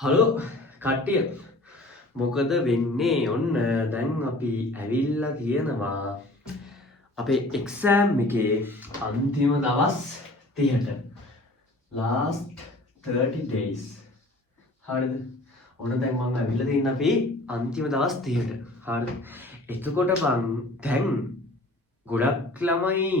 Hello කට්ටිය මොකද වෙන්නේ ඔන්න දැන් අපි ඇවිල්ලා තියෙනවා අපේ එක්සෑම් එකේ අන්තිම දවස් 30ට last 30 days හරිද ඔන්න දැන් මම ඇවිල්ලා තියෙන අපි අන්තිම දවස් 30ට හරිද එතකොට බං දැන් ගොඩක් ළමයි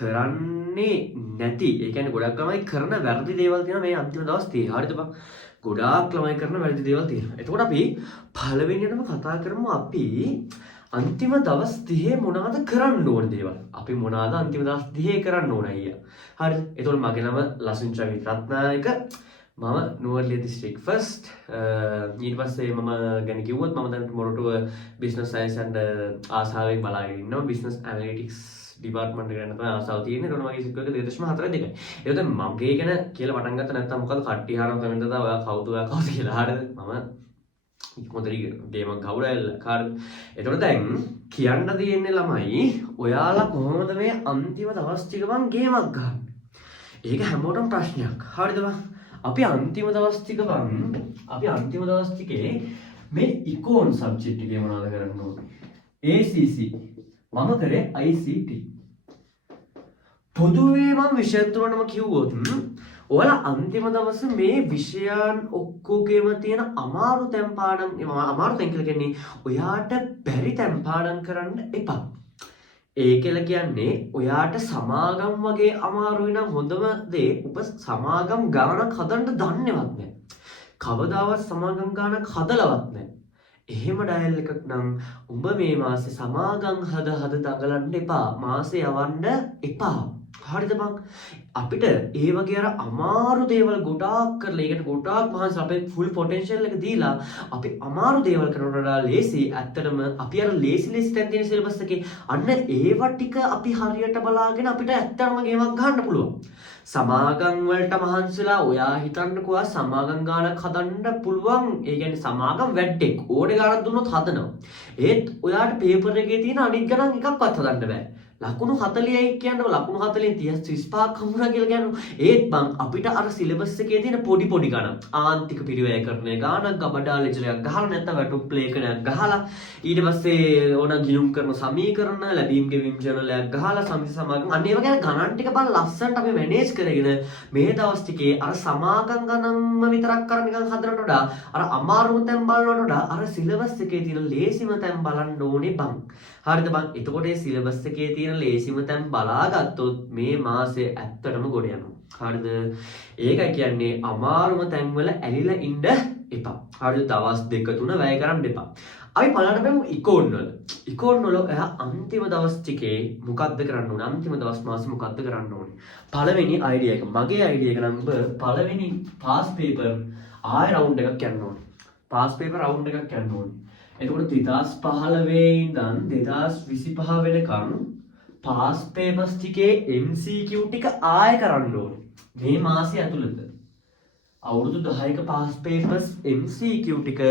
කරන්නේ නැති ඒ කියන්නේ ගොඩක් ළමයි කරන වැරදි දේවල් තියෙනවා මේ අන්තිම දවස් 30 හරිද බං ගොඩාක් ළමයි කරන වැරදි දේවල් තියෙනවා. එතකොට අපි පළවෙනියටම කතා කරමු අපි අන්තිම දවස් 30 මොනවද කරන්න ඕන දේවල්. අපි මොනවද අන්තිම දවස් 30 කරන්න ඕන අයියා. හරිද? එතකොට මගේ නම ලසින් චවිත් රත්නායක. මම නුවරඑළිය district first. ඊට පස්සේ මම ගැන කිව්වොත් මම දැන් මොරටුව business science and ආසාවෙන් බලාගෙන ඉන්නවා. business analytics ඩිපාර්ට්මන්ට් එකට යන තමයි ආසාව තියෙන්නේ. ඒකට මගේ සික්ක එක 2.42යි. ඒකත් මගේ ගැන කියලා පටන් ගත්ත නැත්නම් මොකද කට්ටිය හරම කමෙන්ට් දාලා ඔයා කවුද කියලා හරියද? මම ඉක්මනට ගේමක් ගහුරායල්ල කාර්ද. ඒතකොට දැන් කියන්න තියෙන්නේ ළමයි ඔයාලා කොහොමද මේ අන්තිම දවස් ටික මං ගේමක් ගහන්නේ? ඒක හැමෝටම ප්‍රශ්නයක්. හරිද බං? අපි අන්තිම දවස් ටික බං අපි අන්තිම දවස් ටිකේ මේ ඉකෝන් සබ්ජෙක්ට් එකේ මොනවද කරන්න ඕනේ? ACC මම කරේ ICT. පොදුවේ මම විෂය තුනම කිව්වොත් ඔයාලා අන්තිම දවසේ මේ විෂයන් ඔක්කොගේම තියෙන අමාරු තැන් පාඩම් අමාරු තැන් කියලා කියන්නේ ඔයාට බැරි තැන් පාඩම් කරන්න එපා. ඒ කියලා කියන්නේ ඔයාට සමාගම් වගේ අමාරුයි නම් හොඳම දේ ඔබ සමාගම් ගානක් හදන්න දන්නේවත් නැහැ. කවදාවත් සමාගම් ගානක් හදලවත් නැහැ. එහෙම ඩයල් එකක් නම් උඹ මේ මාසේ සමාගම් හද දඟලන්න එපා. මාසේ යවන්න එපා. හරිද බං? අපිට ඒ වගේ අර අමාරු දේවල් ගොඩාක් කරලා ඒකට ගොඩාක් මහන්සි අපේ ෆුල් පොටෙන්ෂල් එක දීලා අපි අමාරු දේවල් කරනවට වඩා ලේසි ඇත්තටම අපි අර ලේසි තැන් තියෙන සිලබස් එකේ අන්න ඒව ටික අපි හරියට බලාගෙන අපිට ඇත්තටම ගේමක් ගන්න පුළුවන්. සමාගම් වලට මහන්සිලා ඔයා හිතන්නකෝ සමාගම් ගානක් හදන්න පුළුවන්. ඒ කියන්නේ සමාගම් වැඩෙක් ඕනේ ගානක් දුන්නොත් හදනවා. ඒත් ඔයාට පේපර් එකේ තියෙන අනිත් ගණන් එකක්වත් හදන්න බෑ. ලකුණු 40යි කියන්නේ ලකුණු 40න් 35ක් හම්බුනා කියලා කියනවා. ඒත් බං අපිට අර සිලබස් එකේ තියෙන පොඩි ගණන් ආන්තික පිරිවැයකරණය ගානක් ගබඩා ලෙජලයක් ගහලා නැත්නම් වැටුප් ලේඛනයක් ගහලා ඊට පස්සේ ඕන ගිණුම් කරන සමීකරණ ලැබීම් ගෙවීම් ජර්නලයක් ගහලා සමිති සමාගම් අන්න ඒවා ගැන ගණන් ටික බං ලස්සනට අපි මැනේජ් කරගෙන මේ දවස් ටිකේ අර සමාගම් ගණන්ම විතරක් කරන් නිකන් හදනට වඩා අර අමාරුම තැන් බලනට වඩා අර සිලබස් එකේ තියෙන ලේසිම තැන් බලන්න ඕනේ බං. හරිද බං? එතකොට මේ සිලබස් එකේ තියෙන ලේසිම තැන් බලාගත්තොත් මේ මාසේ ඇත්තටම ගොඩ යනවා. හරිද? ඒකයි කියන්නේ අමාරුම තැන් වල ඇලිලා ඉන්න එපා. හරිද? දවස් 2-3 වැය කරන්න එපා. අපි බලන්න බෑම ඉකෝන් වල. ඉකෝන් වල එහා අන්තිම දවස් ටිකේ මොකද්ද කරන්න ඕනේ? අන්තිම දවස් මාසේ මොකද්ද කරන්න ඕනේ? පළවෙනි අයිඩියා එක. මගේ අයිඩියා එක නම් පළවෙනි පාස් පේපර් ආය රවුන්ඩ් එකක් යන්න ඕනේ. පාස් පේපර් රවුන්ඩ් එකක් යන්න ඕනේ. එතකොට 2015 ඉඳන් 2025 වෙනකම් පාස් පේපර්ස් ටිකේ MCQ ටික ආයෙ කරන්න ඕනේ. මේ මාසය ඇතුළත. අවුරුදු 10ක පාස් පේපර්ස් MCQ ටික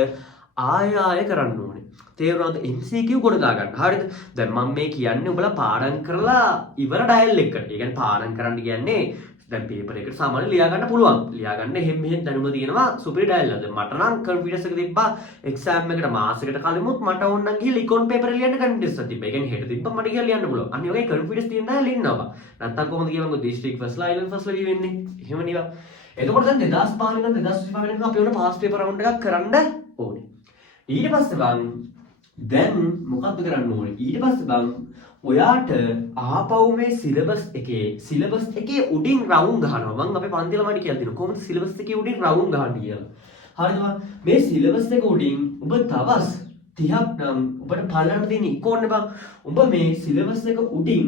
ආයෙ කරන්න ඕනේ. තේරුණාද? MCQ ගොඩ ගා ගන්න. හරිද? දැන් මම මේ කියන්නේ උඹලා පාඩම් කරලා ඉවර ඩයල් එකට. ඒ කියන්නේ පාඩම් කරන්න කියන්නේ දැන් පේපර් එකට සාමාන්‍ය ලියා ගන්න පුළුවන්. ලියා ගන්න එහෙම මෙහෙම දැනුම තියෙනවා සුපිරි ඩයල් වලද. මට නම් කන්ෆිඩන්ස් එක තිබ්බා එක්සෑම් එකට මාසෙකට කලිමුත් මට ඕන නම් ගිහලා ඉකොන් පේපර් ලියන්න කන්ෆිඩන්ස් එක තිබ්බා. ඒ කියන්නේ හෙට තිබ්බා මට ගිහලා ලියන්න පුළුවන්. අනිත් වගේ කන්ෆිඩන්ස් තියෙන අය ලියනවා. නැත්තම් කොහොමද කියවන්නේ district first ලා island first ලා ලියවෙන්නේ. එහෙම නේ. එතකොට දැන් 2005 ඉඳන් 2025 වෙනකම් අපි ඕන පාස් පේපර් රවුන්ඩ් එකක් කරන්න ඕනේ. ඊට පස්සේ බං දැන් මොකද්ද කරන්න ඕනේ? ඊට පස්සේ බං ඔයාට ආපහු මේ සිලබස් එකේ උඩින් රවුන්ඩ් ගහනවා. මම අපේ පන්ති ළමයිට කියලා දෙනවා කොහොමද සිලබස් එකේ උඩින් රවුන්ඩ් ගහන්නේ කියලා. හරිද? මේ සිලබස් එක උඩින් ඔබ දවස් 30ක් නම් ඔබට බලන්න තියෙන ඉකෝන් බං. ඔබ මේ සිලබස් එක උඩින්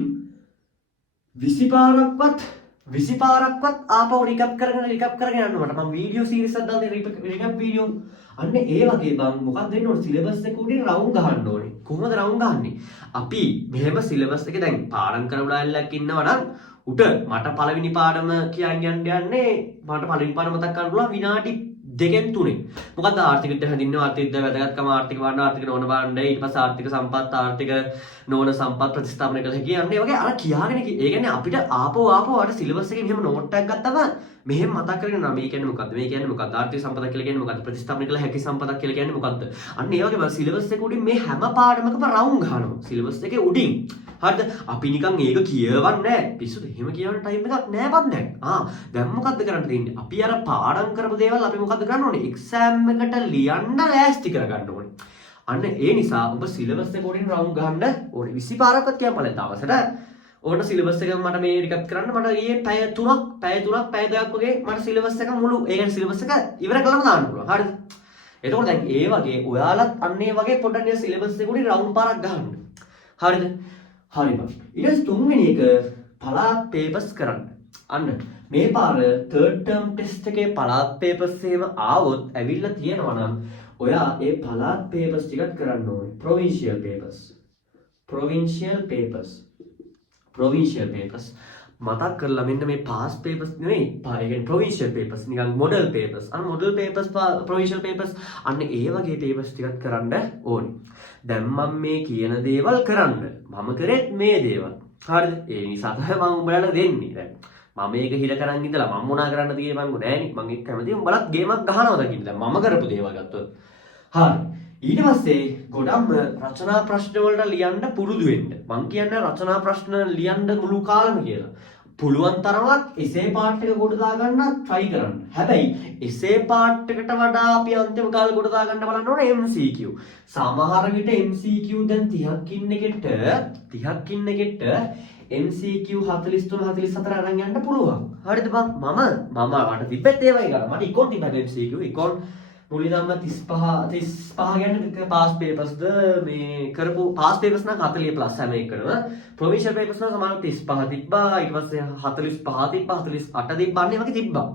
20 පාරක්වත් ආපහු රිකැප් කරගෙන යනවා. මම වීඩියෝ සීරීස් එකක් දාලා රිකැප් වීඩියෝ අන්න ඒ වගේ බං මොකක්ද වෙන්න ඕනේ සිලබස් එක උඩින් රවුන්ඩ් ගහන්න ඕනේ. කොහොමද රවුන්ඩ් ගහන්නේ? අපි මෙහෙම සිලබස් එකේ දැන් පාඩම් කරන උඩාල්ලක් ඉන්නවා නම් උට මට පළවෙනි පාඩම කියන්න යන්නේ මට පළවෙනි පාඩම මතක් කරන්න පුළුවන් විනාඩි දෙකෙන් තුනේ. මොකද්ද ආර්ථික විද්‍යාව හැදින්වෙන්නේ? ආර්ථික විද්‍යාව වැදගත්කම ආර්ථික භාණ්ඩ ආර්ථික නොවන භාණ්ඩ ඊට පස්සේ ආර්ථික සම්පත් ආර්ථික නොවන සම්පත් ප්‍රතිස්ථාපනය කළ හැකි යන්නේ වගේ අර කියාගෙන ඒ කියන්නේ අපිට ආපෝ අර සිලබස් එකේ මෙහෙම නෝට් එකක් ගත්තම මෙහෙම මතක් කරගෙන නම් මේ කියන්නේ මොකද්ද? මේ කියන්නේ මොකද්ද? ආර්ථික සම්පතක් කියලා කියන්නේ මොකද්ද? ප්‍රතිස්ථාපනය කළ හැකි සම්පතක් කියලා කියන්නේ මොකද්ද? අන්න ඒ වගේ සිලබස් එක උඩින් මේ හැම පාඩමකම රවුම් ගහනවා. සිලබස් එකේ උඩින්. හරිද? අපි නිකන් ඒක කියවන්නේ නැහැ. පිස්සුද? එහෙම කියවන්න ටයිම් එකක් නැහැ දැන්. දැන් මොකද්ද කරන්න තියෙන්නේ? අපි අර පාඩම් කරපු දේවල් අපි මොකද්ද කරන්න ඕනේ? එක්සෑම් එකට ලියන්න ලෑස්ති කරගන්න ඕනේ. අන්න ඒ නිසා ඔබ සිලබස් එක උඩින් රවුම් ගහන්න ඕනේ. 20 පාරක්වත් කියන්න බලන්න දවසට. ඕන සිලබස් එක මට මේ රිකැප් කරන්න මට ඊයේ පැය 3ක් පැය 2ක් වගේ මට සිලබස් එක මුළු ඒ කියන්නේ සිලබස් එක ඉවර කරලා දාන්න පුළුවන්. හරිද? එතකොට දැන් ඒ වගේ ඔයාලත් අන්න ඒ වගේ පොඩ්ඩක් නේ සිලබස් එක උඩින් රවුම් පාරක් ගහන්න. හරිද? හරි බං. ඊට පස්සේ තුන්වෙනි එක පළාත් පේපර්ස් කරන්න. අන්න මේ පාර third term test එකේ පළාත් පේපර්ස් එහෙම ආවොත් ඇවිල්ලා තියෙනවා නම් ඔයා ඒ පළාත් පේපර්ස් ටිකක් කරන්න ඕනේ. provincial papers. provincial papers මතක් කරලා මෙන්න මේ past papers නෙවෙයි කියන්නේ provincial papers නිකන් model papers අන්න model papers provincial papers අන්න ඒ වගේ papers ටිකක් කරන්න ඕනේ. දැන් මම මේ කියන දේවල් කරන්න මම කරෙත් මේ දේවල්. හරිද? ඒ නිසා තමයි මම උඹලට දෙන්නේ. දැන් මම මේක හිර කරන් ඉඳලා මම මොනා කරන්න තියෙන්නේ මං නෑනේ. මං එක්ක කැමතියි උඹලත් ගේමක් ගහනවා දකින්න. දැන් මම කරපු දේවල් ගත්තොත්. හරි. ඊට පස්සේ ගොඩක්ම රචනා ප්‍රශ්න වලට ලියන්න පුරුදු වෙන්න. මං කියන්නේ රචනා ප්‍රශ්න ලියන්න මුළු කාලෙම කියලා. පුළුවන් තරමක් එසේ පාර්ට් එක කොට දාගන්න try කරන්න. හැබැයි එසේ පාර්ට් එකට වඩා අපි අන්තිම කාලේ කොට දාගන්න බලන්න ඕනේ MCQ. සමහර විට MCQ දැන් 30ක් ඉන්න එකට MCQ 43 44 අරන් යන්න පුළුවන්. හරිද බං? මම වට තිබ්බෙත් ඒ වගේ ගන්න. මට ඉක්කොන් තිබ්බා MCQ ඉක්කොන් මුලින්ම 35 කියන්නේ පාස් පේපර්ස්ද මේ කරපු පාස් පේපර්ස් නම් 40 ප්ලස් හැම එකකම ප්‍රොවිෂනල් පේපර්ස් නම් සමාන 35 තිබ්බා ඊට පස්සේ 45 තිබ්බා 48 තිබ්බා අන්න වගේ තිබ්බා.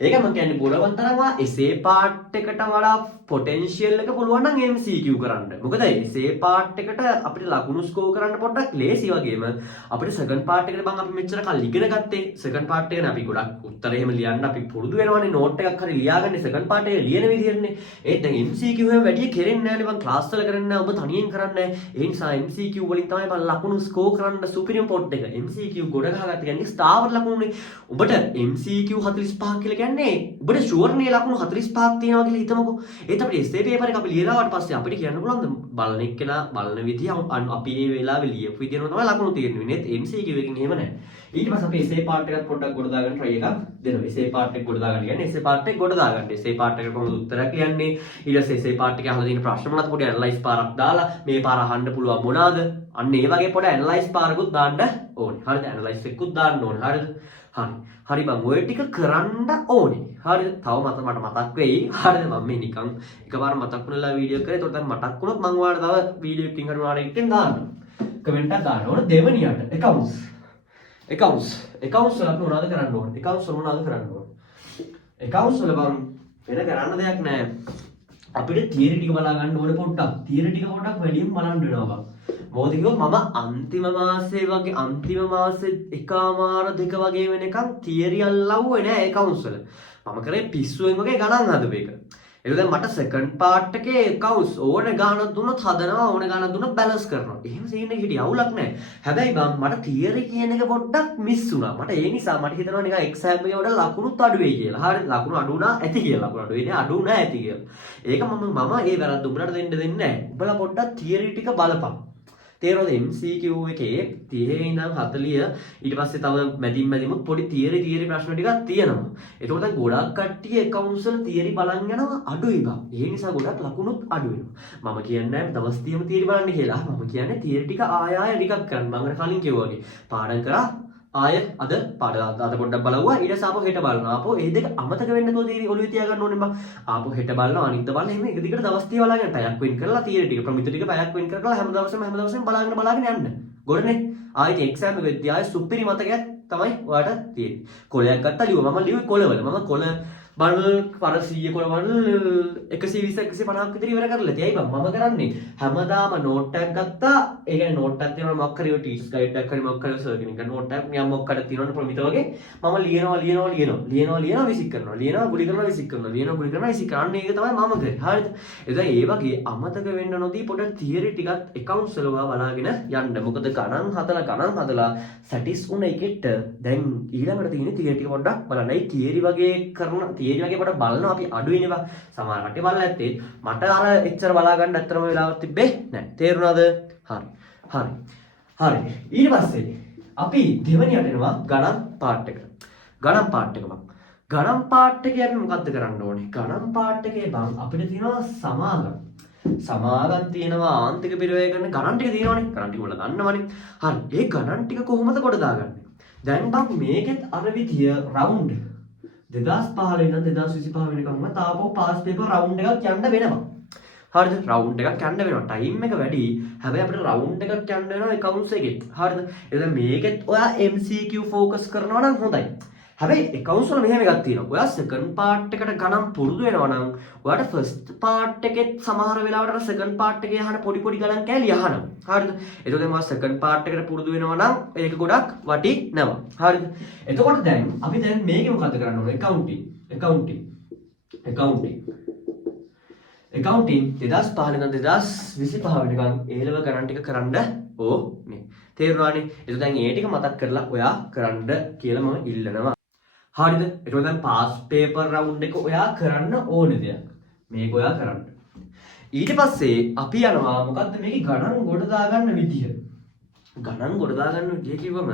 ඒක මම කියන්නේ බලවන් තරම එසේ පාර්ට් එකට වඩා පොටෙන්ෂියල් එක පුළුවන් නම් MCQ කරන්න. මොකද එසේ පාර්ට් එකට අපිට ලකුණු ස්කෝර් කරන්න පොඩ්ඩක් ලේසි වගේම අපිට සෙකන්ඩ් පාර්ට් එකට බං අපි මෙච්චර කල් ඉගෙන ගත්තේ සෙකන්ඩ් පාර්ට් එකනේ අපි ගොඩක් උත්තර එහෙම ලියන්න අපි පුරුදු වෙනවනේ නෝට් එකක් හරි ලියාගන්නේ සෙකන්ඩ් පාර්ට් එක ලියන විදිහටනේ. ඒත් දැන් MCQ හැම වැඩි කරන්නේ නැහැනේ බං ක්ලාස් වල කරන්නේ නැහැ ඔබ තනියෙන් කරන්නේ. ඒ නිසා MCQ වලින් තමයි බං ලකුණු ස්කෝර් කරන්න සුපිරියම් පොට් එක. MCQ ගොඩ ගහගත්ත කියන්නේ ස්ටාර් ලකුණුනේ. ඔබට MCQ 45ක් කියලා කියන්නේ ඔබට ෂුවර් නේ ලකුණු 45ක් තියෙනවා කියලා හිතමුකෝ. ඒත් අපිට essay paper එක අපි ලියලාට පස්සේ අපිට කියන්න පුළුවන් බලන එක්කෙනා බලන විදිහ අපි මේ වෙලාවේ ලියපු විදිහම තමයි ලකුණු තියෙන්නේ. නේද? MCQ එකකින් එහෙම නැහැ. ඊට පස්සේ අපි essay part එකත් පොඩ්ඩක් ගොඩ දාගන්න try එකක් දෙනවා. essay part එක ගොඩ දාගන්න කියන්නේ essay part එක ගොඩ දාගන්න. essay part එකට කොහොමද උත්තරයක් ලියන්නේ? ඊට පස්සේ essay part එකේ අහලා තියෙන ප්‍රශ්න මොනවද පොඩි analyze පාරක් දාලා මේ පාර අහන්න පුළුවන් මොනවාද? අන්න ඒ වගේ පොඩි analyze පාරකුත් දාන්න ඕනේ. හරිද? analyze එකකුත් දාන්න ඕනේ. හරිද? හරි බං ඔය ටික කරන්න ඕනේ. හරිද? තව මට මතක් වෙයි. හරිද? මම මේ නිකන් එකපාර මතක් වුණලා වීඩියෝ කරේ. ඒකට දැන් මතක් වුණොත් මම ඔයාලට තව වීඩියෝ එකකින් හරි ඔයාලට එකෙන් දාන්න. කමෙන්ට් එකක් දාන්න ඕනේ දෙවෙනියට. accounts වල අපි මොනවද කරන්න ඕනේ? accounts වල මොනවද කරන්න ඕනේ? accounts වල බං වෙන කරන්න දෙයක් නැහැ. අපිට තියරි ටික බලා ගන්න ඕනේ පොඩ්ඩක්. තියරි ටික පොඩ්ඩක් වැඩියෙන් බලන්න වෙනවා බං. මොකද කිව්වොත් මම අන්තිම මාසේ එකමාර දෙක වගේ වෙනකන් තියරි අල්ලවුවේ නෑ accounts වල. මම කරේ පිස්සුවෙන් වගේ ගණන් හදපු එක. ඒක දැන් මට සෙකන්ඩ් පාර්ට් එකේ accounts ඕන ගානක් දුන්නොත් හදනවා ඕන ගානක් දුන්නොත් බැලන්ස් කරනවා. එහෙම සීන් එක හිටිය අවුලක් නෑ. හැබැයි බං මට තියරි කියන එක පොඩ්ඩක් මිස් වුණා. මට ඒ නිසා මට හිතෙනවා නිකන් එක්සෑම් එකේ වල ලකුණුත් අඩු වෙයි කියලා. හරි ලකුණු අඩු වුණා ඇති කියලා. ලකුණු අඩු වෙන්නේ අඩු වුණා ඇති කියලා. ඒක මම ඒ වැරද්ද උඹලට දෙන්නේ නැහැ. උඹලා පොඩ්ඩක් තියරි ටික බලපන්. තේරෙනවද MCQ එකේ 30 ඉඳන් 40 ඊට පස්සේ තව මැදින්මුත් පොඩි තියරි ප්‍රශ්න ටිකක් තියෙනවා. ඒකෝට දැන් ගොඩක් කට්ටිය accounts වල තියරි බලන් යනවා අඩුයි බං. ඒ නිසා ගොඩක් ලකුණුත් අඩු වෙනවා. මම කියන්නේ දවස් 30ම තියරි බලන්න කියලා. මම කියන්නේ තියරි ටික ආය ටිකක් කරන්න. මම අර කලින් කිව්වා වගේ පාඩම් කරා ආය අද පොඩ්ඩක් බලවුවා ඊට පස්සේ ආපහු හෙට බලනවා. ආපහු ඒ දෙක අමතක වෙන්න තෝ තියරි ඔළුවේ තියාගන්න ඕනේ බං. ආපහු හෙට බලනවා අනිත් බලන එහෙම එක දිගට දවස් 30 බලාගෙන පැයක් වෙන් කරලා තියරි ටික ප්‍රමිත ටික පැයක් වෙන් කරලා හැම දවසෙම බලාගෙන යන්න. ගොඩනේ. ආයෙත් එක්සෑම් එකේදී ආයෙ සුපිරි මතකයක් තමයි ඔයාලට තියෙන්නේ. කොලයක් ගත්තා ලියුවා. මම ලියුවේ කොලවල. මම කොල බල් පර 100 කොළ බල් 120 150ක් විතර ඉවර කරලා තියයි බං මම කරන්නේ හැමදාම නෝට් එකක් ගත්තා ඒ කියන්නේ නෝට් එකක් තියෙනවා මොකක් හරි ඔය ටීචර්ස් ගයිඩ් එකක් හරි මොකක් හරි සර්කින් එක නෝට් එකක් නියම් මොකක්ද තියෙනවනේ ප්‍රමිත වගේ මම ලියනවා විසික් කරනවා ලියනවා ගුලි කරනවා විසික් කරනවා ලියනවා ගුලි කරනවා විසික් කරනවා අන්න ඒක තමයි මම කරේ හරිද එතන ඒ වගේ අමතක වෙන්න නොදී පොඩ තියරි ටිකක් accounts වල බලාගෙන යන්න මොකද ගණන් හදලා සැටිස් උන එකට දැන් ඊළඟට තියෙන තියරි ටික පොඩ්ඩක් බලන්න ඒ තියරි වගේ කරන තියරි වගේ පොඩ්ඩක් බලනවා අපි අඩුයිනේ බා සමහර කටේ බලලා ඇත්තේ මට අර එච්චර බලා ගන්න ඇත්තම වෙලාවක් තිබ්බේ නැහැ තේරුණාද හරි ඊට පස්සේ අපි දෙවෙනියට එනවා ගණන් පාර්ට් එක බං ගණන් පාර්ට් එකේ අපි මොකද්ද කරන්න ඕනේ ගණන් පාර්ට් එකේ බං අපිට තියෙනවා සමාගම් තියෙනවා ආන්තික පිරිවැය කරන ගණන් ටික තියෙනවනේ ගණන් ටික වල ගන්නවනේ හරි ඒ ගණන් ටික කොහොමද කොට දාගන්නේ දැන් බං මේකෙත් අර විදිය රවුන්ඩ් 2015 ඉඳන් 2025 වෙනකම්ම තාපෝ පාස් පේපර් රවුන්ඩ් එකක් යන්න වෙනවා හරිද රවුන්ඩ් එකක් යන්න වෙනවා ටයිම් එක වැඩි හැබැයි අපිට රවුන්ඩ් එකක් යන්න වෙනවා accounts එකෙත් හරිද එතන මේකෙත් ඔයා MCQ focus කරනවා නම් හොඳයි හැබැයි accounts වල මෙහෙම එකක් තියෙනවා ඔයා second part එකට ගණන් පුරුදු වෙනවා නම් ඔයාට first part එකෙත් සමහර වෙලාවට අර second part එකේ අහන පොඩි ගණන් කෑලි අහනවා හරිද එතකොට මම second part එකට පුරුදු වෙනවා නම් ඒක ගොඩක් වටිනවා හරිද එතකොට දැන් අපි දැන් මේකේ මොකද්ද කරන්න ඕනේ accounting 2015 ඉඳන් 2025 වෙනකන් A-level ගණන් ටික කරන්න ඕනේ තේරුණානේ එතකොට දැන් ඒ ටික මතක් කරලා ඔයා කරන්න කියලා මම ඉල්ලනවා හරිද එතකොට දැන් පාස් පේපර් රවුන්ඩ් එක ඔයා කරන්න ඕනේ දෙයක් මේක ඔයා කරන්න ඊට පස්සේ අපි යනවා මොකද්ද මේකේ ගණන් ගොඩ දාගන්න විදිය කිව්වම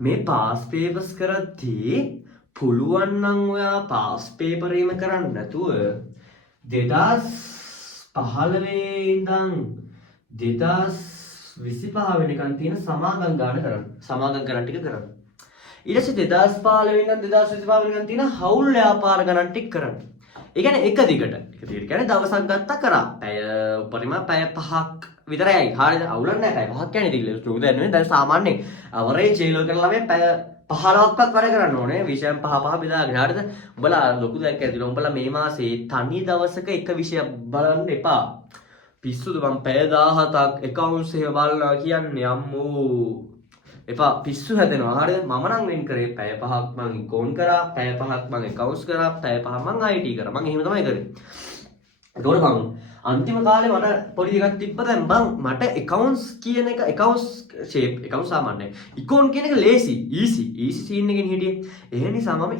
මේ පාස් පේපර්ස් කරද්දී පුළුවන් නම් ඔයා පාස් පේපර් එකම කරන්න නැතුව 2015 ඉඳන් 2025 වෙනකන් තියෙන සමාගම් ගණන් ටික කරන්න ඊට පස්සේ 2015 ඉඳන් 2025 වෙනකන් තියෙන හවුල් ව්‍යාපාර ගණන් ටික කරන්න ඒ කියන්නේ එක දිගට කියන්නේ දවසක් ගත්තා කරා පැය උපරිම පැය 5ක් විතරයි හරියද අවුලක් නැහැ පැය 5ක් කියන්නේ ඉතින් ලොකු දෙයක් නෙවෙයි දැන් සාමාන්‍යයෙන් අවරේජ් ජීලෝ කරලා මේ පැය 15ක්වත් වැඩ කරන්න ඕනේ විෂයන් 5 බෙදාගෙන හරියද උඹලා ලොකු දෙයක් ඇතිලා උඹලා මේ මාසේ තනි දවසක එක විෂයක් බලන්න එපා පිස්සුද මම පැය 17ක් accounts එක බලනවා කියන්නේ අම්මෝ එපා පිස්සු හැදෙනවා හරියද මම නම් වෙන් කරේ පැය 5ක් මම ඉකෝන් කරා පැය 5ක් මම accounts කරා පැය 5ක් මම IT කරා මම එහෙම තමයි කරේ ඒකෝර මම අන්තිම කාලේ මට පොඩි එකක් තිබ්බ දැන් බං මට accounts කියන එක accounts shape accounts සාමාන්‍යයි icon කියන එක lazy easy scene එකකින් හිටියේ ඒ නිසා මම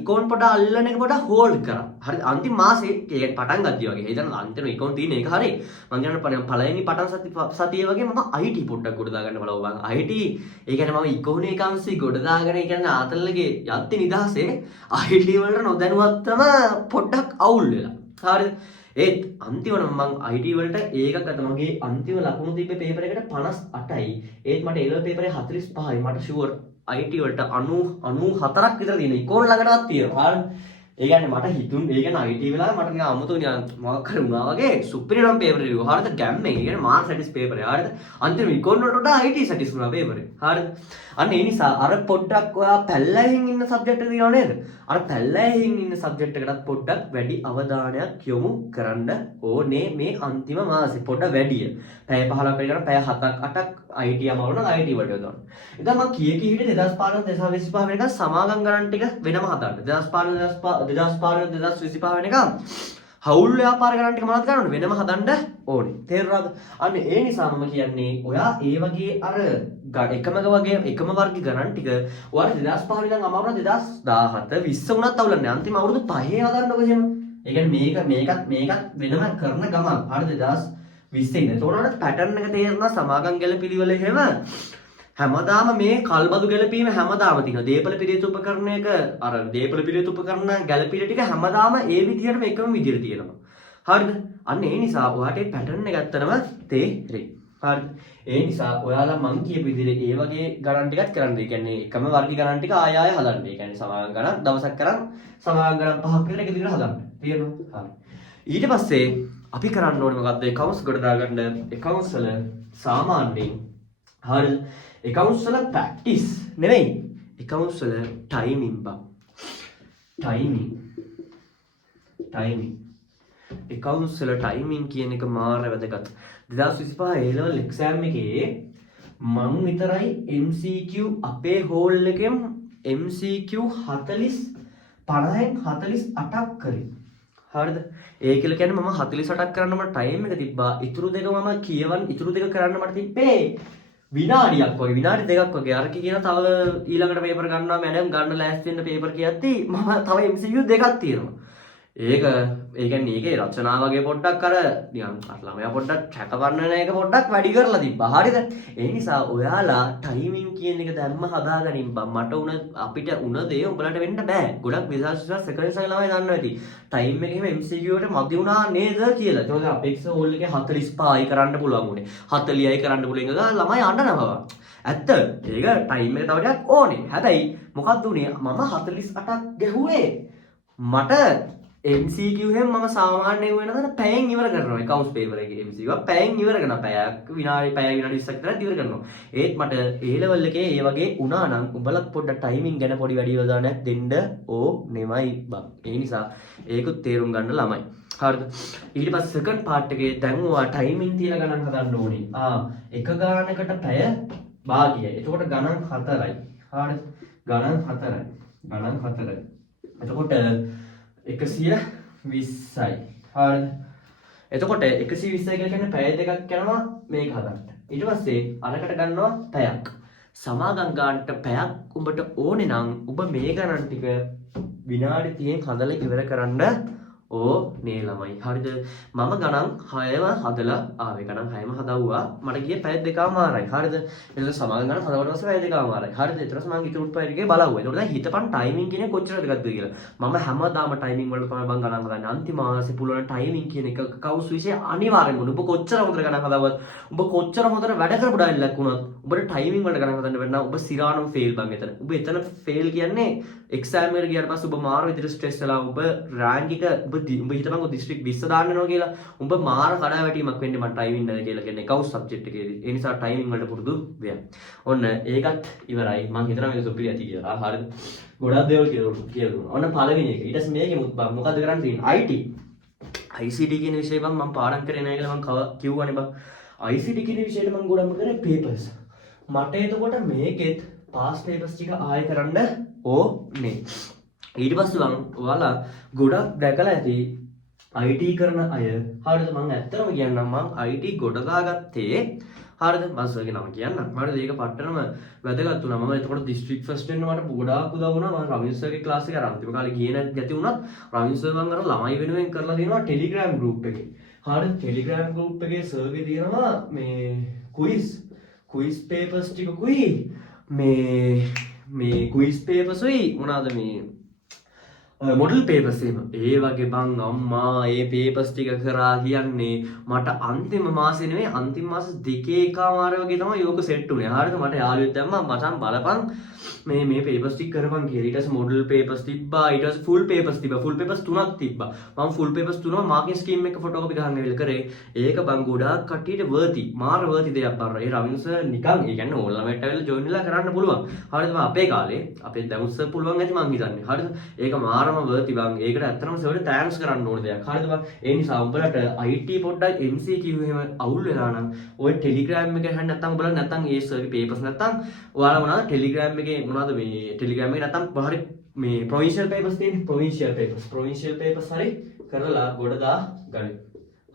icon පොඩ අල්ලන එක පොඩ hold කරා හරි අන්තිම මාසේ ඒක පටන් ගත්තා වගේ හිතන්න අන්තිම icon තියෙන එක හරි මම කියන පළවෙනි පටන් සතිය වගේ මම IT පොඩ්ඩක් ගොඩ දාගන්න බලව බං IT ඒ කියන්නේ මම icon accounts ගොඩ දාගෙන ඒ කියන්නේ ආතල්ලගේ යත්ති නිදහසේ IT වලට නොදැනුවත්වම පොඩ්ඩක් අවුල් වෙලා හරිද ඒත් අන්තිමට මම IT වලට ඒක ගත්තා මගේ අන්තිම ලකුණු තිබ්බේ පේපර් එකට 58යි ඒත් මට A level පේපරේ 45යි මට ෂුවර් IT වලට 94ක් විතර තියෙන ඉකෝන් ළඟටවත් තියෙනවා හරිද ඒ කියන්නේ මට හිතුන්නේ ඒ කියන්නේ IT වෙලාවේ මට නිකන් අමුතු මොකක් හරි වුණා වගේ සුපිරියම් පේපර් එක හරිද ගැම්මෙන් ඒ කියන්නේ මාර්ක් සැටිස් පේපරේ හරිද අන්තිම ඉකෝන් වලට වඩා IT සැටිස් වුණා පේපරේ හරිද අන්න ඒ නිසා අර පොඩ්ඩක් ඔයා පැල්ලෙහින් ඉන්න සබ්ජෙක්ට් එක තියෙනව නේද අර පැල්ලෙහින් ඉන්න සබ්ජෙක්ට් එකටත් පොඩ්ඩක් වැඩි අවධානයක් යොමු කරන්න ඕනේ මේ අන්තිම මාසේ පොඩ වැඩිය පැය 15ක් වැඩි කරලා පැය 7ක් 8ක් IT අමාරු නම් IT වලට යොදවන්න ඉතින් මම කීයේ හිටියේ 2015 2025 වෙනකන් සමාගම් ගණන් ටික වෙනම හදන්න 2025 වෙනකම් හවුල් ව්‍යාපාර ගණන් ටික මොනවද කරන්නේ වෙනම හදන්න ඕනේ තේරුණාද අන්න ඒ නිසා මම කියන්නේ ඔයා ඒ වගේ අර එකම වර්ග ගණන් ටික ඔයාලා 2005 ඉඳන් අමාරු 2017 20 වුණත් අවුලක් නැහැ අන්තිම අවුරුදු 5 හදන්නකො එහෙම ඒ කියන්නේ මේකත් වෙනම කරන ගමන් හරිද 2020 ඉඳන් ඒතකොට පැටර්න් එක තේරෙනවා සමාගම් ගැලපිලිවල එහෙම හැමදාම මේ කල්බදු ගැලපීම හැමදාම තියෙනවා. දීපල පිරිත උපකරණයක අර දීපල පිරිත උපකරණ ගැලපීල ටික හැමදාම ඒ විදිහටම එකම විදිහට තියෙනවා. හරිද? අන්න ඒ නිසා ඔයාට මේ පැටර්න් එක ඇත්තටම තේරෙයි. හරිද? ඒ නිසා ඔයාලා මං කියපු විදිහට ඒ වගේ ගණන් ටිකක් කරන්න. ඒ කියන්නේ එකම වර්ග ගණන් ටික ආය හදන්න. ඒ කියන්නේ සමාගම් ගණන් දවසක් කරන් සමාගම් ගණන් පහක් විතර එක දිගට හදන්න. තේරෙනවද? හරි. ඊට පස්සේ අපි කරන්න ඕනේ මොකද්ද? accounts ගොඩ දාගන්න accounts වල සාමාන්‍යයෙන් හරිද? accounts වල practice නෙවෙයි accounts වල timing බා ටයිමින් accounts වල timing කියන එක මාර වැදගත්. 2025 A level exam එකේ මං විතරයි MCQ අපේ හෝල් එකෙන් MCQ 50න් 48ක් කරේ. හරිද? ඒ කියලා කියන්නේ මම 48ක් කරන්න මට ටයිම් එක තිබ්බා. ඉතුරු දෙක මම කියවන් ඉතුරු දෙක කරන්න මට තිබ්බේ විනාඩියක් වගේ විනාඩි දෙකක් වගේ. අර කියන තව ඊළඟට පේපර් ගන්නවා මැඩම් ගන්න ලෑස්ති වෙන්න පේපර් කියද්දි මම තව MCQ දෙකක් තියෙනවා. ඒක ඒ කියන්නේ ඒකේ රචනා වගේ පොඩ්ඩක් අර නිකන් ළමයා පොඩ්ඩක් කැකවන්න එක පොඩ්ඩක් වැඩි කරලා තිබ්බා. හරිද? ඒ නිසා ඔයාලා ටයිමින් කියන එක දැම්ම හදාගනින් බං. මට උන අපිට උන දේ උඹලට වෙන්න බෑ. ගොඩක් විශේෂ සෙකන්ඩ්ස් ළමයි දන්නවා ඇති. ටයිම් එකේම MCQ එකට මදි වුණා නේද කියලා. ඒකෝද අපේක්ෂ හෝල් එකේ 45යි කරන්න පුළුවන් උනේ. 40යි කරන්න පුළුවන් එක ළමයි අඬනවා. ඇත්ත. ඒක ටයිම් එක තව ටිකක් ඕනේ. හැබැයි මොකක්ද උනේ? මම 48ක් ගැහුවේ. මට MCQ හැම මම සාමාන්‍යයෙන් වෙනදට පැයෙන් ඉවර කරනවා accounts paper එකේ MCQ පැයෙන් ඉවර කරනවා පැයක් විනාඩි 20ක් විතර ඉවර කරනවා ඒත් මට A level එකේ ඒ වගේ වුණා නම් උඹලත් පොඩ්ඩක් ටයිමින් ගැන පොඩි වැඩි අවධානයක් දෙන්න ඕනෙමයි බං ඒ නිසා ඒකුත් තේරුම් ගන්න ළමයි හරිද ඊට පස්සේ second part එකේ දැන් ඔයා ටයිමින් තියලා ගණන් හදන්න ඕනේ එක ගානකට පැය භාගයයි එතකොට ගණන් 4යි හරිද ගණන් 4යි එතකොට 120යි. හරිද? එතකොට 120 කියලා කියන්නේ පැය දෙකක් යනවා මේක හදන්න. ඊට පස්සේ අරකට ගන්නවා පැයක්. සමාගම් ගන්නට පැයක් උඹට ඕනේ නම් ඔබ මේ ගණන් ටික විනාඩි 30න් හදලා ඉවර කරන්න ඕනේ ළමයි. හරිද? මම ගණන් 6ම හදලා ආවේ ගණන් 6ම හදවුවා. මට ගියේ පැය දෙකමාරයි. හරිද? එතකොට සමාගම් ගණන් හදවට පස්සේ පැය දෙකමාරයි. හරිද? ඊට පස්සේ මම ඉතුරු පැය ටිකේ බලවුවා. එතකොට දැන් හිතපන් ටයිමින් කියන්නේ කොච්චර දෙකක්ද කියලා. මම හැමදාම ටයිමින් වලට තමයි බං ගණන් හදන්නේ. අන්තිම මාසේ පුළුවන් ටයිමින් කියන එක කවුස් විශේෂ අනිවාර්යෙන්ම ඔබ කොච්චර හොඳට ගණන් හදවුවත් ඔබ කොච්චර හොඳට වැඩ කරපු ඩයිලක් වුණත් ඔබට ටයිමින් වලට ගණන් හදන්න බැන්න ඔබ සිරානම් ෆේල් බං එතන. ඔබ එතන ෆේල් කියන්නේ එක්සෑම් එකට ගියාට පස්සේ ඔබ මාර විදිහට ස්ට්‍රෙස් වෙලා ඔබ රෑන්ක් එක ඔබ හිතපන් ඔබ ඩිස්ට්‍රික්ට් 20 දාන්න වෙනවා කියලා. උඹ මාර කඩාවැටීමක් වෙන්නේ මට ටයිමින් නැද කියලා කියන්නේ කවුස් සබ්ජෙක්ට් එකේදී. ඒ නිසා ටයිමින් වලට පුරුදු වෙන්න. ඔන්න ඒකත් ඉවරයි. මම හිතනවා මේක සුපිරි ඇති කියලා. හරිද? ගොඩක් දේවල් කියලා. ඔන්න පළවෙනි එක. ඊට පස්සේ මේකෙමුත් බං මොකද්ද කරන්න තියෙන්නේ? IT. ICT කියන විෂය බං මම පාඩම් කරේ නැහැ කියලා මම කිව්වනේ බං. ICT කියන විෂයට මම ගොඩක්ම කරේ papers. මට එතකොට මේකෙත් past papers ටික ආයෙ කරන්න ඕනේ. ඊට පස්සේ බං ඔයාලා ගොඩක් දැකලා ඇති IT කරන අය හරිද මම ඇත්තටම කියන්නම් මම IT ගොඩ දාගත්තේ හරිද මම සර්ගේ නම කියන්නම් මට මේක පට්ටනම වැදගත් වුණා මම එතකොට දිස්ත්‍රික්ට් ෆස්ට් වෙන්න මට ගොඩාක් උදව් වුණා මම රවින්ද් සර්ගේ ක්ලාස් එක අර අන්තිම කාලේ ගියේ නැති වුණත් රවින්ද් සර් මම අර ළමයි වෙනුවෙන් කරලා තියෙනවා ටෙලිග්‍රෑම් ගෲප් එකේ හරිද ටෙලිග්‍රෑම් ගෲප් එකේ සර්ගේ තියෙනවා මේ ක්විස් පේපර්ස් ටිකකුයි මේ ක්විස් පේපර්ස් උයි මොනවාද මේ මොඩල් පේපර්ස් එහෙම ඒ වගේ බං අම්මා ඒ පේපර්ස් ටික කරා කියන්නේ මට අන්තිම මාසේ නෙමෙයි අන්තිම මාස දෙකේ එකමාර වගේ තමයි යෝක සෙට් උනේ. හරිද මට යාළුවෙක් දැම්මා මචං බලපන් මේ පේපර්ස් ටික කරපන් කියලා. ඊට පස්සේ මොඩල් පේපර්ස් තිබ්බා ඊට පස්සේ ෆුල් පේපර්ස් තිබ්බා. ෆුල් පේපර්ස් තුනක් තිබ්බා. මම ෆුල් පේපර්ස් තුනම මාකින් ස්කීම් එක ෆොටෝකෝපි ගහන්න වෙල කරේ. ඒක බං ගොඩාක් කට්ටියට වර්ති. මාර වර්ති දෙයක් බං. ඒ රවින්ද් සර් නිකන් ඒ කියන්නේ ඕන්ලයින්ට ඇවිල්ලා ජොයින් වෙලා කරන්න පුළුවන්. හරිද මම අපේ කාලේ අපේ දැනුත් සර් පුළුවන් ඇති මං හිතන්නේ. හරිද ඒක මාර වර්ති බං ඒකට ඇත්තටම සර්ට තෑන්ක්ස් කරන්න ඕන දෙයක් හරිද බං ඒ නිසා උඹලට IT පොඩ්ඩක් MCQ එහෙම අවුල් වෙලා නම් ඔය ටෙලිග්‍රෑම් එක හැන්න නැත්නම් උඹලා නැත්නම් ඒ සර්ගේ පේපර්ස් නැත්නම් ඔයාලා මොනවද ටෙලිග්‍රෑම් එකේ මොනවද මේ ටෙලිග්‍රෑම් එකේ නැත්නම් හරි මේ ප්‍රොවින්ෂියල් පේපර්ස් තියෙන්නේ ප්‍රොවින්ෂියල් පේපර්ස් හරි කරලා ගොඩ දා ගන්න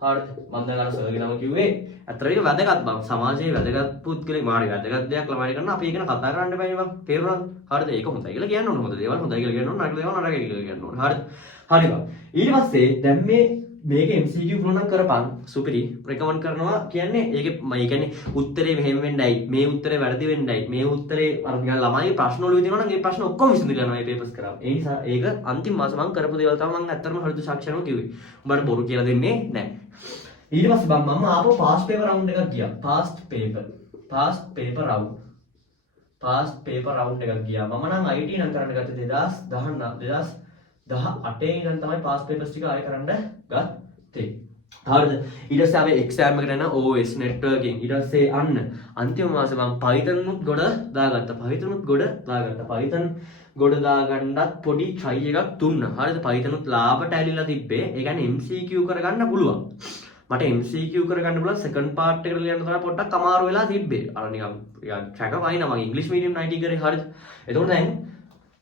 හරිද මම දැන් අර සර්ගේ නම කිව්වේ අතට ඒක වැදගත් බං සමාජයේ වැදගත් පුද්ගලෙක් මාරි වැදගත් දෙයක් ළමයි කරන අපි ඒක ගැන කතා කරන්න බෑනේ බං තේරුණාද හරිද ඒක හොඳයි කියලා කියන්න ඕන හොඳ දේවල් හොඳයි කියලා කියන්න ඕන නරක දේවල් නරකයි කියලා කියන්න ඕන හරිද හරි බං ඊට පස්සේ දැන් මේක MCQ පුරුණක් කරපන් සුපිරි රෙකමන්ඩ් කරනවා කියන්නේ ඒකේ මම කියන්නේ උත්තරේ මෙහෙම වෙන්නයි මේ උත්තරේ වැරදි වෙන්නයි මේ උත්තරේ අර නිකන් ළමයි ප්‍රශ්න වල විදිනවා නම් ඒ ප්‍රශ්න ඔක්කොම විසඳලා යනවා මේ පේපර්ස් කරා ඒ නිසා ඒක අන්තිම මාස මම කරපු දේවල් තමයි මම ඇත්තටම හරිද සාක්ෂරව කිව්වේ උඹට බොරු කියලා දෙන්නේ නැහැ ඊට පස්සේ බං මම ආපහු පාස්ට් පේපර් රවුන්ඩ් එකක් ගියා පාස්ට් පේපර් රවුන්ඩ් එකක් ගියා මම නම් IT නම් කරන්න ගත්තේ 2018 ඉඳන් තමයි පාස්ට් පේපර්ස් ටික ආයෙ කරන්න ගත්තේ හරිද ඊට පස්සේ අපි එක්සෑම් එකට යන OS networking ඊට පස්සේ අන්න අන්තිම මාසේ මම Python උත් ගොඩ දාගත්තා Python ගොඩ දාගන්නත් පොඩි try එකක් දුන්නා හරිද Python උත් ලාභට ඇලිලා තිබ්බේ ඒ කියන්නේ MCQ කරගන්න පුළුවන් මට MCQ කරගන්න පුළුවන් second part එකට ලියන්න තමයි පොඩ්ඩක් අමාරු වෙලා තිබ්බේ අර නිකන් track වයින්නා මම English medium 90 කරේ හරිද එතකොට දැන්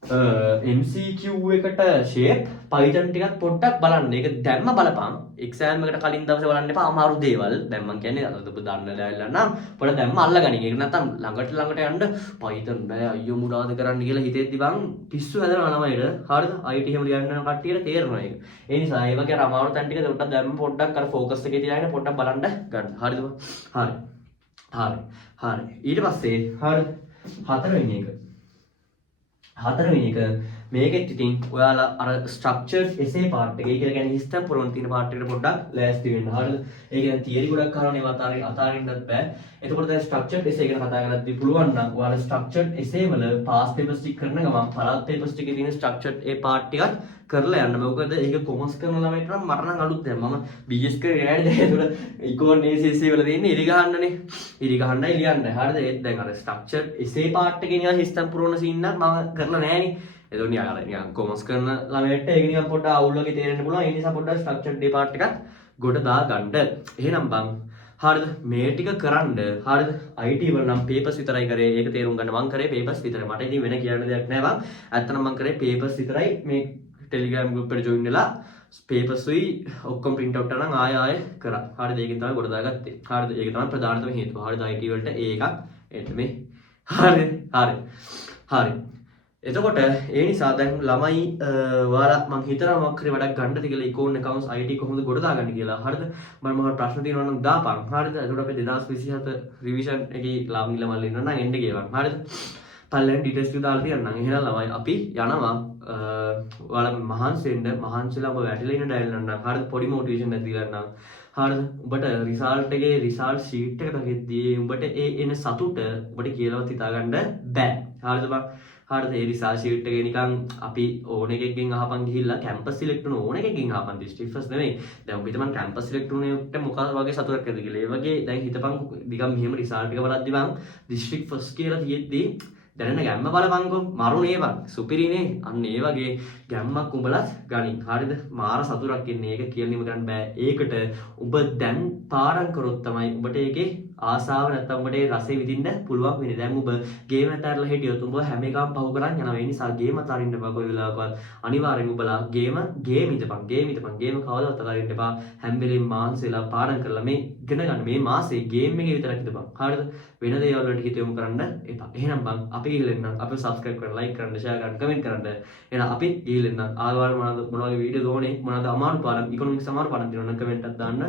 MCQ එකට shape Python ටිකක් පොඩ්ඩක් බලන්න. ඒක දැම්ම බලපන්. exam එකට කලින් දවසේ බලන්න එපා අමාරු දේවල්. දැන් මම කියන්නේ ඔබ දන්න දේවල් නම් පොඩ්ඩක් දැම්ම අල්ලගනින්. ඒක නැත්තම් ළඟට යන්න Python බෑ අයියෝ මොනවද කරන්න කියලා හිතෙද්දි බං පිස්සු හැදෙනවා ළමයිට. හරිද? IT එහෙම ලියන්න යන කට්ටියට තේරෙනවා ඒක. ඒ නිසා ඒ වගේ අර අමාරු තැන් ටික පොඩ්ඩක් දැම්ම පොඩ්ඩක් අර focus එකේ තියාගෙන පොඩ්ඩක් බලන්න ගන්න. හරිද? හරි. ඊට පස්සේ හරි හතරවෙනි එක මේකෙත් ඉතින් ඔයාලා අර structured essay part එක ඒ කියන්නේ හිස්තම් පුරවන තියෙන part එකට පොඩ්ඩක් ලෑස්ති වෙන්න. හරිද? ඒ කියන්නේ theory ගොඩක් අහනවා ඒවා අතාරින්නත් බෑ. එතකොට දැන් structured essay ගැන කතා කරද්දී පුළුවන් නම් ඔයාලා structured essay වල past papers ටික කරන ගමන් පළාත් papers ටිකේ තියෙන structured ඒ part ටිකත් කරලා යන්න. මොකද ඒක කොමර්ස් කරන ළමයිට නම් මට නම් අලුත් දැන් මම BS කරේ නෑනේ දැන් ඒතකොට ඉකෝන් ACC වල තියෙන්නේ ඉරි ගහන්නනේ. ඉරි ගහන්නයි ලියන්නයි. හරිද? ඒත් දැන් අර structured essay part එකේ නිකන් හිස්තම් පුරවන scene නම් මම කරලා නෑනේ. එතකොට නිකන් කොමර්ස් කරන ළමයට ඒක නිකන් පොඩ්ඩක් අවුල් වගේ තේරෙන්න පුළුවන්. ඒ නිසා පොඩ්ඩක් structured day part එකත් ගොඩ දා ගන්න. එහෙනම් බං හරිද මේ ටික කරන්න හරිද IT වල නම් papers විතරයි කරේ. ඒක තේරුම් ගන්න මං කරේ papers විතරයි. මට ඉතින් වෙන කියන්න දෙයක් නෑ බං. ඇත්තටම මං කරේ papers විතරයි. මේ Telegram group එකට join වෙලා papers උයි ඔක්කොම print out කරන් ආයෙ කරා. හරිද ඒකෙන් තමයි ගොඩ දාගත්තේ. හරිද ඒක තමයි ප්‍රධානතම හේතුව. හරිද IT වලට ඒකක් එන්න මේ. හරි. එතකොට ඒ නිසා දැන් ළමයි ඔයාලා මං හිතනවා මොකක් හරි වැඩක් ගන්නද කියලා econ accounts IT කොහොමද ගොඩ දාගන්නේ කියලා. හරිද? මම මොකක් ප්‍රශ්න තියෙනවා නම් දාපන්. හරිද? එතකොට අපි 2027 රිවිෂන් එකේ ලාභ නිල මල්ල ඉන්නවා නම් එන්න කියවන්. හරිද? පල්ලෙන් ඩීටේල්ස් ටික දාලා තියන්නම්. එහෙනම් ළමයි අපි යනවා ඔයාලා මහන්සි වෙන්න මහන්සිලා ඔබ වැටිලා ඉන්න ඩයල් නම් හරිද? පොඩි මොටිවේෂන් එකක් දීලා නම් හරිද? උඹට රිසල්ට් එකේ රිසල්ට් ෂීට් එක දගෙද්දී උඹට ඒ එන සතුට උඹට කියලාවත් හිතා ගන්න බෑ. හරිද බං? හරිද ඒ රිසර්ච් ෂීට් එකේ නිකන් අපි ඕන එකකින් අහපන් ගිහිල්ලා කැම්පස් සිලෙක්ට් වුණ ඕන එකකින් අහපන් ඩිස්ට්‍රික්ට් ෆස්ට් නෙමෙයි දැන් ඔබ හිතපන් කැම්පස් සිලෙක්ට් වුණේට මොකක් වගේ සතුටක් ඇද්ද කියලා ඒ වගේ දැන් හිතපන් නිකන් මෙහෙම රිසල්ට් එක බලද්දි බං ඩිස්ට්‍රික්ට් ෆස්ට් කියලා තියෙද්දි දැනෙන ගැම්ම බලපන්කෝ මරුනේ බං සුපිරිනේ අන්න ඒ වගේ ගැම්මක් උඹලත් ගනින් හරිද මාර සතුටක් එන්නේ ඒක කියලා නිම ගන්න බෑ ඒකට ඔබ දැන් පාඩම් කරොත් තමයි ඔබට ඒකේ ආසාව නැත්තම් ඔබට ඒ රසය විඳින්න පුළුවන් වෙන්නේ දැන් ඔබ ගේම් අතහැරලා හිටියොත් ඔබ හැම එකම පහු කරන් යනවා ඒ නිසා ගේම් අතරින්න එපා කොයි වෙලාවකවත් අනිවාර්යෙන් ඔබලා ගේම් හිතපන් කවදාවත් අතරින්න එපා හැම වෙලෙම මාන්සෙලා පාඩම් කරලා මේ ඉගෙන ගන්න මේ මාසේ ගේම් එකේ විතරක් හිතපන් හරිද වෙන දේවල් වලට හිත යොමු කරන්න එපා එහෙනම් බං අපි ගිහින් එන්න අපිව subscribe කරන්න like කරන්න share කරන්න comment කරන්න එහෙනම් අපි ගිහින් එන්න ආවල් මොන වගේ වීඩියෝ දෝනේ මොනවාද අමාරු පාඩම් ඉකොනොමික්ස් අමාරු පාඩම් තියෙනවා නම් comment එකක් දාන්න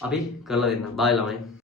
අපි කරලා දෙන්න bye ළමයි